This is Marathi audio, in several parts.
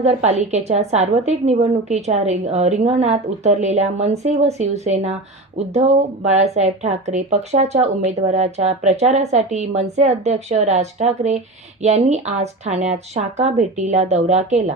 नगरपालिकेच्या सार्वत्रिक निवडणुकीच्या रिंगणात उतरलेल्या मनसे व शिवसेना उद्धव बाळासाहेब ठाकरे पक्षाच्या उमेदवाराच्या प्रचारासाठी मनसे अध्यक्ष राज ठाकरे यांनी आज ठाण्यात शाखा भेटीला दौरा केला.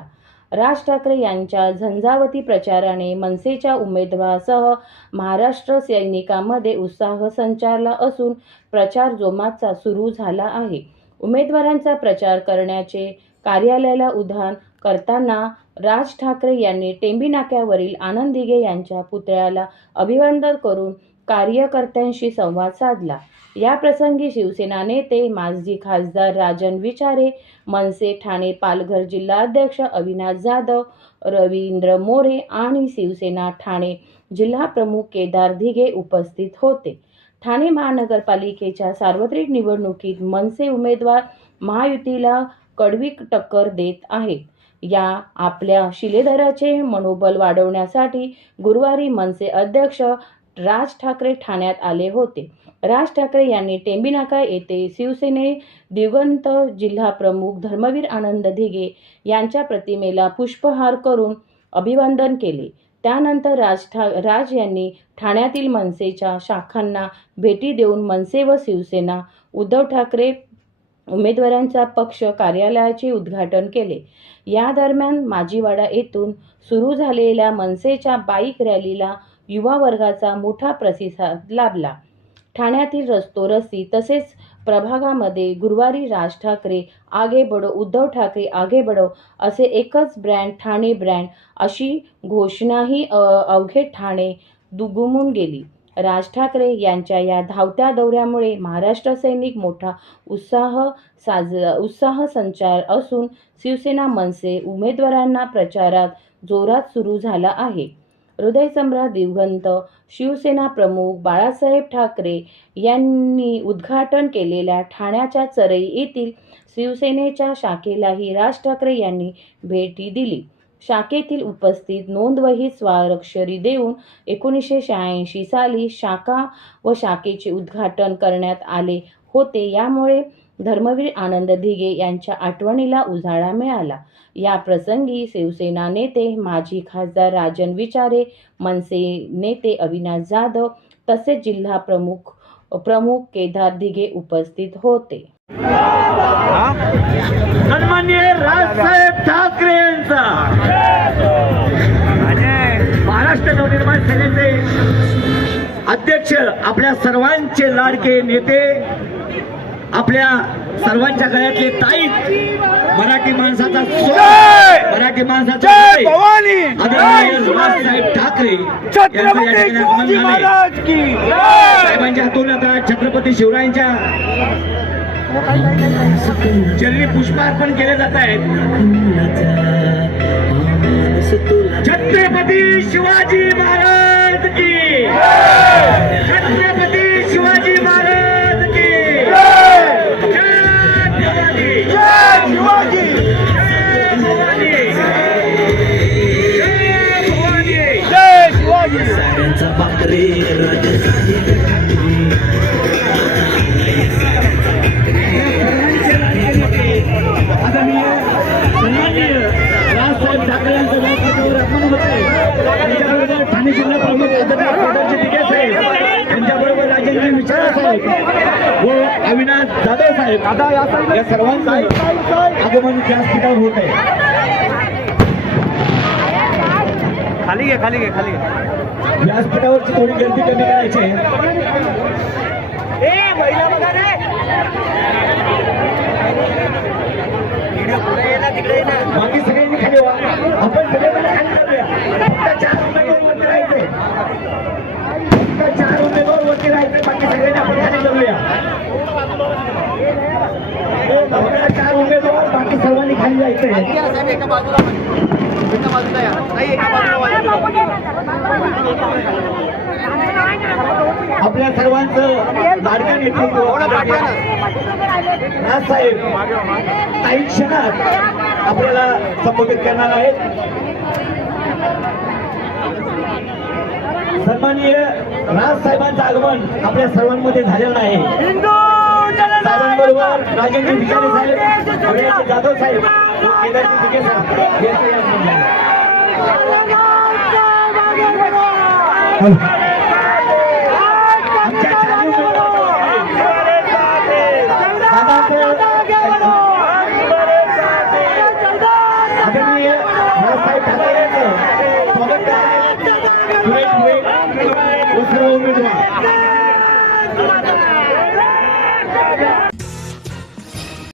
राज ठाकरे यांच्या झंझावती प्रचाराने मनसेच्या उमेदवारासह महाराष्ट्र सैनिकांमध्ये उत्साह संचारला असून प्रचार जोमात सुरू झाला आहे. उमेदवारांचा प्रचार करण्याचे कार्यालयाला उद्घाटन करताना राज ठाकरे यांनी टेंबी नाक्यावरील आनंद दिघे यांच्या पुतळ्याला अभिवादन करून कार्यकर्त्यांशी संवाद साधला. या प्रसंगी शिवसेना नेते माजी खासदार राजन विचारे, मनसे ठाणे पालघर जिल्हाध्यक्ष अविनाश जाधव, रवींद्र मोरे आणि शिवसेना ठाणे जिल्हा प्रमुख केदार दिघे उपस्थित होते. ठाणे महानगरपालिकेच्या सार्वत्रिक निवडणुकीत मनसे उमेदवार महायुतीला कडवी टक्कर देत आहेत. या आपल्या शिलेदाराचे मनोबल वाढवण्यासाठी गुरुवारी मनसे अध्यक्ष राज ठाकरे ठाण्यात आले होते. राज ठाकरे यांनी टेंबी नाका येथे शिवसेने दिवंगत जिल्हा प्रमुख धर्मवीर आनंद दिघे यांच्या प्रतिमेला पुष्पहार करून अभिवादन केले. त्यानंतर राज यांनी ठाण्यातील मनसेच्या शाखांना भेटी देऊन मनसे व शिवसेना उद्धव ठाकरे उमेदवारांच्या पक्ष कार्यालयाचे उद्घाटन केले. या दरम्यान माजीवाडा येथून सुरू झालेल्या मनसेच्या बाईक रॅलीला युवा वर्गाचा मोठा प्रतिसाद लाभला. ठाण्यातील रस्ते तसेच प्रभागामध्ये गुरुवारी राज ठाकरे आगे बढो, उद्धव ठाकरे आगे बढो असे एकच ब्रँड ठाणे ब्रँड अशी घोषणाही अवघे ठाणे दुमदुमून गेली. राज ठाकरे यांच्या या धावत्या दौऱ्यामुळे महाराष्ट्र सैनिक मोठा उत्साह संचार असून शिवसेना मनसे उमेदवारांना प्रचारात जोरात सुरू झाला आहे. हृदयसम्राट दिवंगत शिवसेना प्रमुख बाळासाहेब ठाकरे यांनी उद्घाटन केलेल्या ठाण्याच्या चरई येथील शिवसेनेच्या शाखेलाही राज ठाकरे यांनी भेटी दिली. शाखेतील उपस्थित नोंदवहीत स्वाक्षरी देऊन 1986 साली शाखा व शाखेचे उद्घाटन करण्यात आले होते. यामुळे धर्मवीर आनंद दिघे यांच्या आठवणीला उजाळा मिळाला. या प्रसंगी शिवसेना नेते माजी खासदार राजन विचारे, मनसे नेते अविनाश जाधव तसेच जिल्हा प्रमुख केदार दिघे उपस्थित होते. सन्माननीय राजसाहेब ठाकरे यांचा महाराष्ट्र नवनिर्माण सेनेचे अध्यक्ष, आपल्या सर्वांचे लाडके नेते, आपल्या सर्वांच्या गळ्यातले ताईत, मराठी माणसाचा मराठी माणसाचा राजसाहेब ठाकरे साहेबांच्या हातून आता छत्रपती शिवरायांच्या चरणी पुष्पार्पण केले जात आहेत. छत्रपती शिवाजी महाराज की, छत्रपती शिवाजी महाराज की राजसाहेब ठाकरे यांचं व्यासपीठावर आगमन होत आहे. त्यांच्याबरोबर ठाणे जिल्हा प्रमुख आदरणीय दिघे साहेब, त्यांच्याबरोबर राजेंद्र विचारे साहेब व अविनाश जाधव साहेब, या सर्वांचं आगमन व्यासपीठावर होत आहे. खाली घे, खाली घे, खाली घे. व्यासपीठावरची थोडी गर्दी कमी करायची आहे. बाकी सगळ्यांनी खाली व्हा. आपण सगळ्यांना खाली करूया. फक्त 4 उमेदवार वरती राहायचे, फक्त 4 उमेदवार वरती राहायचे. बाकी सगळ्यांनी आपण खाली करूया. 4 उमेदवार, बाकी सर्वांनी खाली जायचं. आपल्या सर्वांचं लाडकं नेतृत्व राजसाहेब काही क्षणात आपल्याला संबोधित करणार आहेत. सन्माननीय राजसाहेबांचं आगमन आपल्या सर्वांमध्ये झालेलं आहे. साहेबांबरोबर राजेंद्र विचारे साहेब, जाधव साहेब केदारजी तिघे साहेब यांचं या संदर्भात. आमच्या चालू आदरणीय बाळासाहेब ठाकरे यांचं स्वागत करण्यासाठी सुरेश भोईर व सर्व उमेदवार